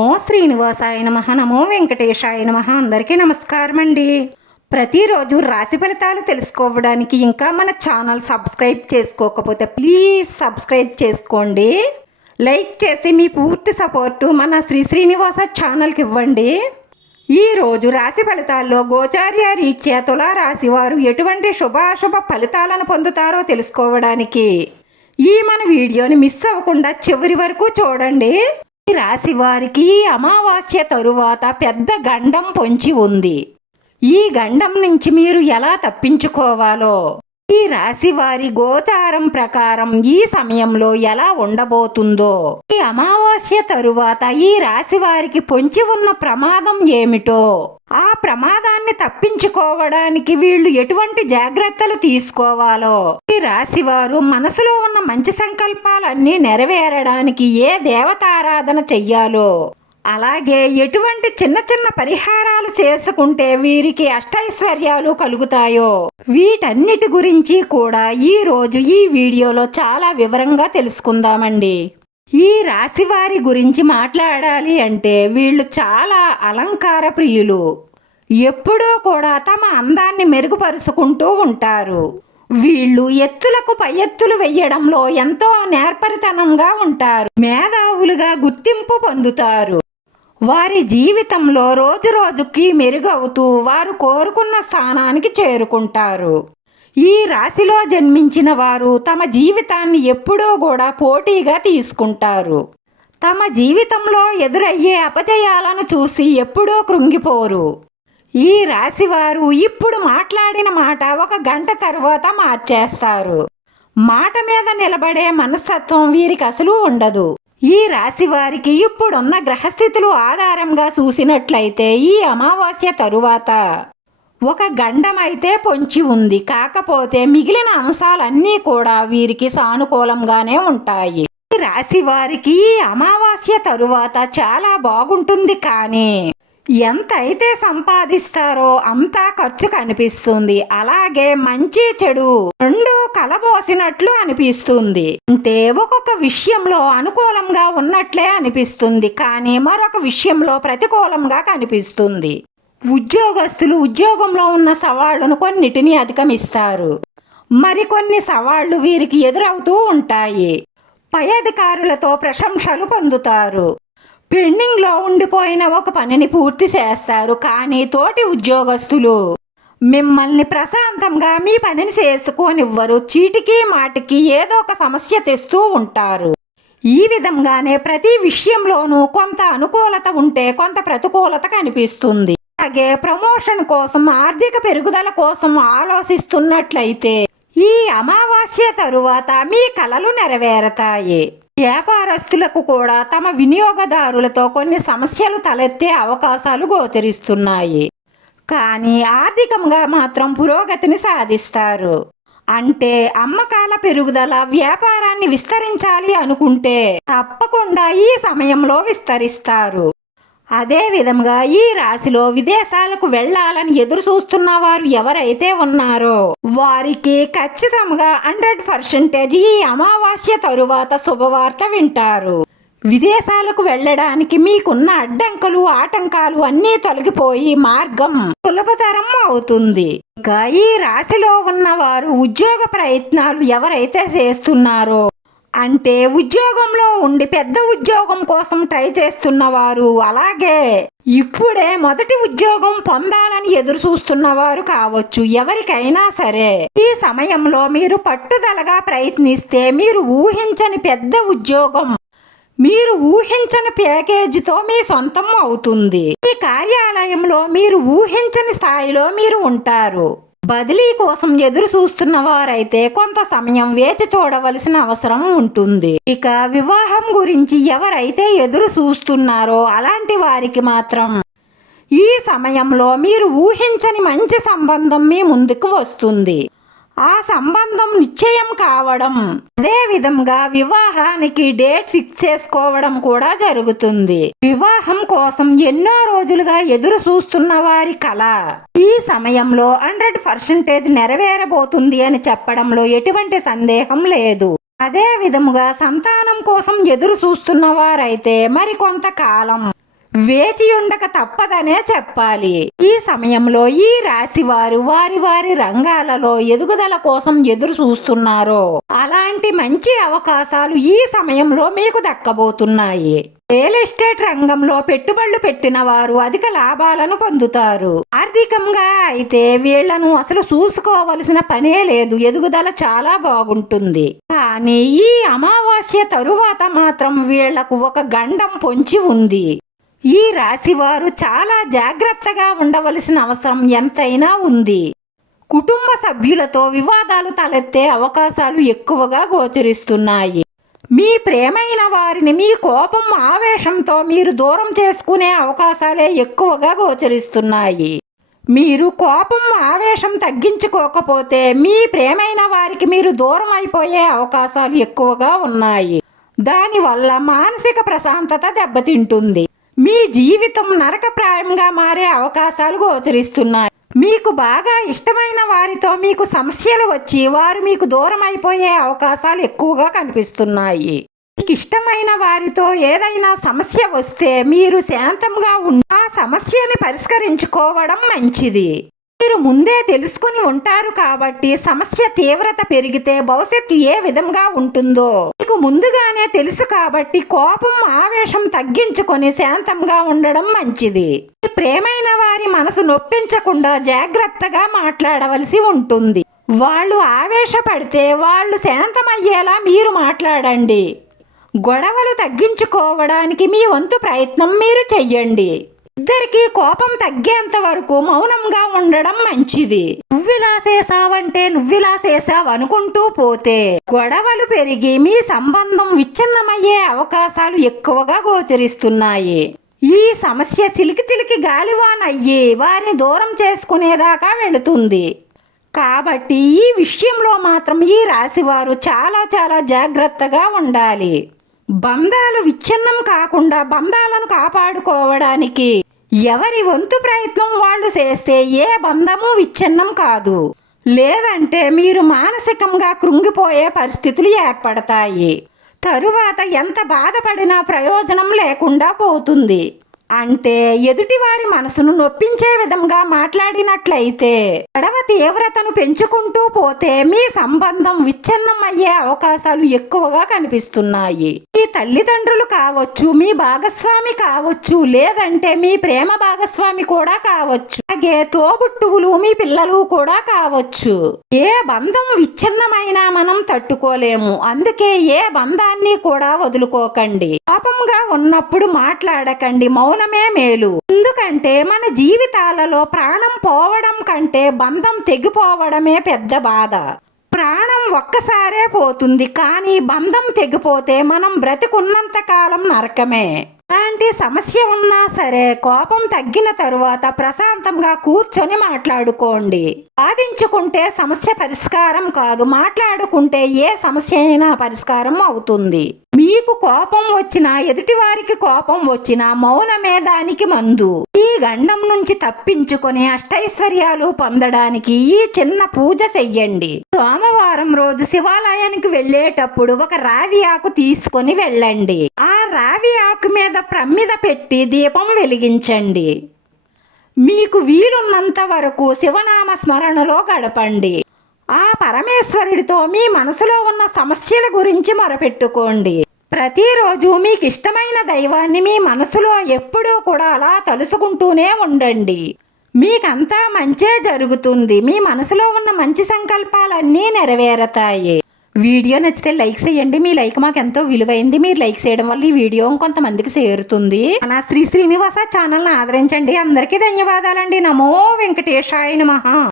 నమో శ్రీనివాసాయ నమః, నమో వెంకటేశాయ నమః. అందరికీ నమస్కారం అండి. ప్రతిరోజు రాశి ఫలితాలు తెలుసుకోవడానికి ఇంకా మన ఛానల్ సబ్స్క్రైబ్ చేసుకోకపోతే ప్లీజ్ సబ్స్క్రైబ్ చేసుకోండి. లైక్ చేసి మీ పూర్తి సపోర్టు మన శ్రీనివాస ఛానల్కి ఇవ్వండి. ఈరోజు రాశి ఫలితాల్లో గోచార్య రీత్యా తులారాశి వారు ఎటువంటి శుభాశుభ ఫలితాలను పొందుతారో తెలుసుకోవడానికి ఈ మన వీడియోని మిస్ అవ్వకుండా చివరి వరకు చూడండి. ఈ రాశి వారికి అమావాస్య తరువాత పెద్ద గండం పొంచి ఉంది. ఈ గండం నుంచి మీరు ఎలా తప్పించుకోవాలో, ఈ రాశి వారి గోచారం ప్రకారం ఈ సమయంలో ఎలా ఉండబోతుందో, ఈ అమావాస్య తరువాత ఈ రాశి వారికి పొంచి ఉన్న ప్రమాదం ఏమిటో, ఆ ప్రమాదాన్ని తప్పించుకోవడానికి వీళ్ళు ఎటువంటి జాగ్రత్తలు తీసుకోవాలో, ఈ రాశి వారు మనసులో ఉన్న మంచి సంకల్పాలన్నీ నెరవేరడానికి ఏ దేవతారాధన చెయ్యాలో, అలాగే ఎటువంటి చిన్న చిన్న పరిహారాలు చేసుకుంటే వీరికి అష్టైశ్వర్యాలు కలుగుతాయో, వీటన్నిటి గురించి కూడా ఈరోజు ఈ వీడియోలో చాలా వివరంగా తెలుసుకుందామండి. ఈ రాశి వారి గురించి మాట్లాడాలి అంటే వీళ్ళు చాలా అలంకార ప్రియులు. ఎప్పుడూ కూడా తమ అందాన్ని మెరుగుపరుచుకుంటూ ఉంటారు. వీళ్ళు ఎత్తులకు పై ఎత్తులు వెయ్యడంలో ఎంతో నేర్పరితనంగా ఉంటారు. మేధావులుగా గుర్తింపు పొందుతారు. వారి జీవితంలో రోజు రోజుకి మెరుగవుతూ వారు కోరుకున్న స్థానానికి చేరుకుంటారు. ఈ రాశిలో జన్మించిన వారు తమ జీవితాన్ని ఎప్పుడూ కూడా పోటీగా తీసుకుంటారు. తమ జీవితంలో ఎదురయ్యే అపజయాలను చూసి ఎప్పుడూ కృంగిపోరు. ఈ రాశివారు ఇప్పుడు మాట్లాడిన మాట ఒక గంట తరువాత మార్చేస్తారు. మాట మీద నిలబడే మనస్తత్వం వీరికి అసలు ఉండదు. ఈ రాశి వారికి ఇప్పుడున్న గ్రహస్థితులు ఆధారంగా చూసినట్లయితే ఈ అమావాస్య తరువాత ఒక గండం అయితే పొంచి ఉంది. కాకపోతే మిగిలిన అంశాలన్నీ కూడా వీరికి సానుకూలంగానే ఉంటాయి. ఈ రాశి వారికి అమావాస్య తరువాత చాలా బాగుంటుంది. కానీ ఎంత అయితే సంపాదిస్తారో అంతా ఖర్చు కనిపిస్తుంది. అలాగే మంచి చెడు రెండు కలబోసినట్లు అనిపిస్తుంది. అంటే ఒక్కొక్క విషయంలో అనుకూలంగా ఉన్నట్లే అనిపిస్తుంది, కానీ మరొక విషయంలో ప్రతికూలంగా కనిపిస్తుంది. ఉద్యోగస్తులు ఉద్యోగంలో ఉన్న సవాళ్లను కొన్నిటిని అధిగమిస్తారు. మరికొన్ని సవాళ్లు వీరికి ఎదురవుతూ ఉంటాయి. పై అధికారులతో ప్రశంసలు పొందుతారు. పెండింగ్లో ఉండిపోయిన ఒక పనిని పూర్తి చేస్తారు. కానీ తోటి ఉద్యోగస్తులు మిమ్మల్ని ప్రశాంతంగా మీ పనిని చేసుకోనివ్వరు. చీటికి మాటికి ఏదో ఒక సమస్య తెస్తూ ఉంటారు. ఈ విధంగానే ప్రతి విషయంలోనూ కొంత అనుకూలత ఉంటే కొంత ప్రతికూలత కనిపిస్తుంది. అలాగే ప్రమోషన్ కోసం, ఆర్థిక పెరుగుదల కోసం ఆలోచిస్తున్నట్లయితే ఈ అమావాస్య తరువాత మీ కలలు నెరవేరతాయి. వ్యాపారస్తులకు కూడా తమ వినియోగదారులతో కొన్ని సమస్యలు తలెత్తే అవకాశాలు గోచరిస్తున్నాయి. కానీ ఆర్థికంగా మాత్రం పురోగతిని సాధిస్తారు. అంటే అమ్మకాల పెరుగుదల, వ్యాపారాన్ని విస్తరించాలి అనుకుంటే తప్పకుండా ఈ సమయంలో విస్తరిస్తారు. అదే విధంగా ఈ రాశిలో విదేశాలకు వెళ్లాలని ఎదురు చూస్తున్న వారు ఎవరైతే ఉన్నారో వారికి ఖచ్చితంగా 100% ఈ అమావాస్య తరువాత శుభవార్త వింటారు. విదేశాలకు వెళ్ళడానికి మీకున్న అడ్డంకులు, ఆటంకాలు అన్నీ తొలగిపోయి మార్గం సులభతరం అవుతుంది. ఇక ఈ రాశిలో ఉన్నవారు ఉద్యోగ ప్రయత్నాలు ఎవరైతే చేస్తున్నారో, అంటే ఉద్యోగంలో ఉండి పెద్ద ఉద్యోగం కోసం ట్రై చేస్తున్నవారు, అలాగే ఇప్పుడే మొదటి ఉద్యోగం పొందాలని ఎదురు చూస్తున్నవారు కావచ్చు, ఎవరికైనా సరే ఈ సమయంలో మీరు పట్టుదలగా ప్రయత్నిస్తే మీరు ఊహించని పెద్ద ఉద్యోగం, మీరు ఊహించని ప్యాకేజీతో మీ సొంతం అవుతుంది. ఈ కార్యాలయంలో మీరు ఊహించని స్థాయిలో మీరు ఉంటారు. బదిలీ కోసం ఎదురు చూస్తున్న వారైతే కొంత సమయం వేచి చూడవలసిన అవసరం ఉంటుంది. ఇక వివాహం గురించి ఎవరైతే ఎదురు చూస్తున్నారో అలాంటి వారికి మాత్రం ఈ సమయంలో మీరు ఊహించని మంచి సంబంధం మీ ముందుకు వస్తుంది. ఆ సంబంధం నిశ్చయం కావడం, అదే విధంగా వివాహానికి డేట్ ఫిక్స్ చేసుకోవడం కూడా జరుగుతుంది. వివాహం కోసం ఎన్నో రోజులుగా ఎదురు చూస్తున్న వారి కల ఈ సమయంలో 100% నెరవేరబోతుంది అని చెప్పడంలో ఎటువంటి సందేహం లేదు. అదే విధముగా సంతానం కోసం ఎదురు చూస్తున్న వారైతే మరికొంతకాలం వేచి ఉండక తప్పదనే చెప్పాలి. ఈ సమయంలో ఈ రాశి వారు వారి వారి రంగాలలో ఎదుగుదల కోసం ఎదురు చూస్తున్నారో అలాంటి మంచి అవకాశాలు ఈ సమయంలో మీకు దక్కబోతున్నాయి. రియల్ ఎస్టేట్ రంగంలో పెట్టుబడులు పెట్టిన వారు అధిక లాభాలను పొందుతారు. ఆర్థికంగా అయితే వీళ్లను అసలు చూసుకోవలసిన పనే లేదు, ఎదుగుదల చాలా బాగుంటుంది. కానీ ఈ అమావాస్య తరువాత మాత్రం వీళ్లకు ఒక గండం పొంచి ఉంది. ఈ రాశి వారు చాలా జాగ్రత్తగా ఉండవలసిన అవసరం ఎంతైనా ఉంది. కుటుంబ సభ్యులతో వివాదాలు తలెత్తే అవకాశాలు ఎక్కువగా గోచరిస్తున్నాయి. మీ ప్రేమైన వారిని మీ కోపం ఆవేశంతో మీరు దూరం చేసుకునే అవకాశాలే ఎక్కువగా గోచరిస్తున్నాయి. మీరు కోపం ఆవేశం తగ్గించుకోకపోతే మీ ప్రేమైన వారికి మీరు దూరం అయిపోయే అవకాశాలు ఎక్కువగా ఉన్నాయి. దానివల్ల మానసిక ప్రశాంతత దెబ్బతింటుంది. మీ జీవితం నరకప్రాయంగా మారే అవకాశాలు గోచరిస్తున్నాయి. మీకు బాగా ఇష్టమైన వారితో మీకు సమస్యలు వచ్చి వారు మీకు దూరం అయిపోయే అవకాశాలు ఎక్కువగా కనిపిస్తున్నాయి. మీకు ఇష్టమైన వారితో ఏదైనా సమస్య వస్తే మీరు శాంతంగా ఉండి ఆ సమస్యని పరిష్కరించుకోవడం మంచిది. మీరు ముందే తెలుసుకుని ఉంటారు కాబట్టి సమస్య తీవ్రత పెరిగితే భవిష్యత్తు ఏ విధంగా ఉంటుందో మీకు ముందుగానే తెలుసు కాబట్టి కోపం ఆవేశం తగ్గించుకొని శాంతంగా ఉండడం మంచిది. ప్రేమైన వారి మనసు నొప్పించకుండా జాగ్రత్తగా మాట్లాడవలసి ఉంటుంది. వాళ్ళు ఆవేశపడితే వాళ్ళు శాంతమయ్యేలా మీరు మాట్లాడండి. గొడవలు తగ్గించుకోవడానికి మీ వంతు ప్రయత్నం మీరు చెయ్యండి. ఇద్దరికి కోపం తగ్గేంత వరకు మౌనంగా ఉండడం మంచిది. నువ్విలా చేసావంటే నువ్విలా చేసావు అనుకుంటూ పోతే గొడవలు పెరిగి మీ సంబంధం విచ్ఛిన్నమయ్యే అవకాశాలు ఎక్కువగా గోచరిస్తున్నాయి. ఈ సమస్య చిలికి గాలివానయ్యి వారిని దూరం చేసుకునేదాకా వెళుతుంది. కాబట్టి ఈ విషయంలో మాత్రం ఈ రాశివారు చాలా జాగ్రత్తగా ఉండాలి. బంధాలు విచ్ఛిన్నం కాకుండా బంధాలను కాపాడుకోవడానికి ఎవరి వంతు ప్రయత్నం వాళ్ళు చేస్తే ఏ బంధము విచ్ఛిన్నం కాదు. లేదంటే మీరు మానసికంగా కృంగిపోయే పరిస్థితులు ఏర్పడతాయి. తరువాత ఎంత బాధపడినా ప్రయోజనం లేకుండా పోతుంది. అంటే ఎదుటివారి మనసును నొప్పించే విధంగా మాట్లాడినట్లయితే గొడవ తీవ్రతను పెంచుకుంటూ పోతే మీ సంబంధం విచ్ఛిన్నం అయ్యే అవకాశాలు ఎక్కువగా కనిపిస్తున్నాయి. మీ తల్లిదండ్రులు కావచ్చు, మీ భాగస్వామి కావచ్చు, లేదంటే మీ ప్రేమ భాగస్వామి కూడా కావచ్చు, అలాగే తోబుట్టువులు మీ పిల్లలు కూడా కావచ్చు. ఏ బంధం విచ్ఛిన్నమైనా మనం తట్టుకోలేము. అందుకే ఏ బంధాన్ని కూడా వదులుకోకండి. కోపంగా ఉన్నప్పుడు మాట్లాడకండి, మౌనమే మేలు. ఎందుకంటే మన జీవితాలలో ప్రాణం పోవడం కంటే బంధం తెగిపోవడమే పెద్ద బాధ. ప్రాణం ఒక్కసారే పోతుంది, కానీ బంధం తెగిపోతే మనం బ్రతికున్నంత కాలం నరకమే. అలాంటి సమస్య ఉన్నా సరే కోపం తగ్గిన తరువాత ప్రశాంతంగా కూర్చొని మాట్లాడుకోండి. వాదించుకుంటే సమస్య పరిష్కారం కాదు, మాట్లాడుకుంటే ఏ సమస్య అయినా పరిష్కారం అవుతుంది. మీకు కోపం వచ్చినా ఎదుటివారికి కోపం వచ్చినా మౌనమే దానికి మందు. ఈ గండం నుంచి తప్పించుకొని అష్టైశ్వర్యాలు పొందడానికి ఈ చిన్న పూజ చెయ్యండి. సోమవారం రోజు శివాలయానికి వెళ్ళేటప్పుడు ఒక రావి ఆకు తీసుకొని వెళ్ళండి. ఆ రావి ఆకు మీద ప్రమిద పెట్టి దీపం వెలిగించండి. మీకు వీలున్నంత వరకు శివనామ స్మరణలో గడపండి. ఆ పరమేశ్వరుడితో మీ మనసులో ఉన్న సమస్యల గురించి మొరపెట్టుకోండి. ప్రతిరోజు మీకు ఇష్టమైన దైవాన్ని మీ మనసులో ఎప్పుడూ కూడా అలా తలుసుకుంటూనే ఉండండి. మీకంతా మంచే జరుగుతుంది. మీ మనసులో ఉన్న మంచి సంకల్పాలన్నీ నెరవేరతాయి. వీడియో నచ్చితే లైక్ చేయండి. మీ లైక్ మాకు ఎంతో విలువైంది. మీరు లైక్ చేయడం వల్ల ఈ వీడియో కొంతమందికి చేరుతుంది. మన శ్రీ శ్రీనివాస ఛానల్ని ఆదరించండి. అందరికీ ధన్యవాదాలండి. నమో వెంకటేశాయ నమః.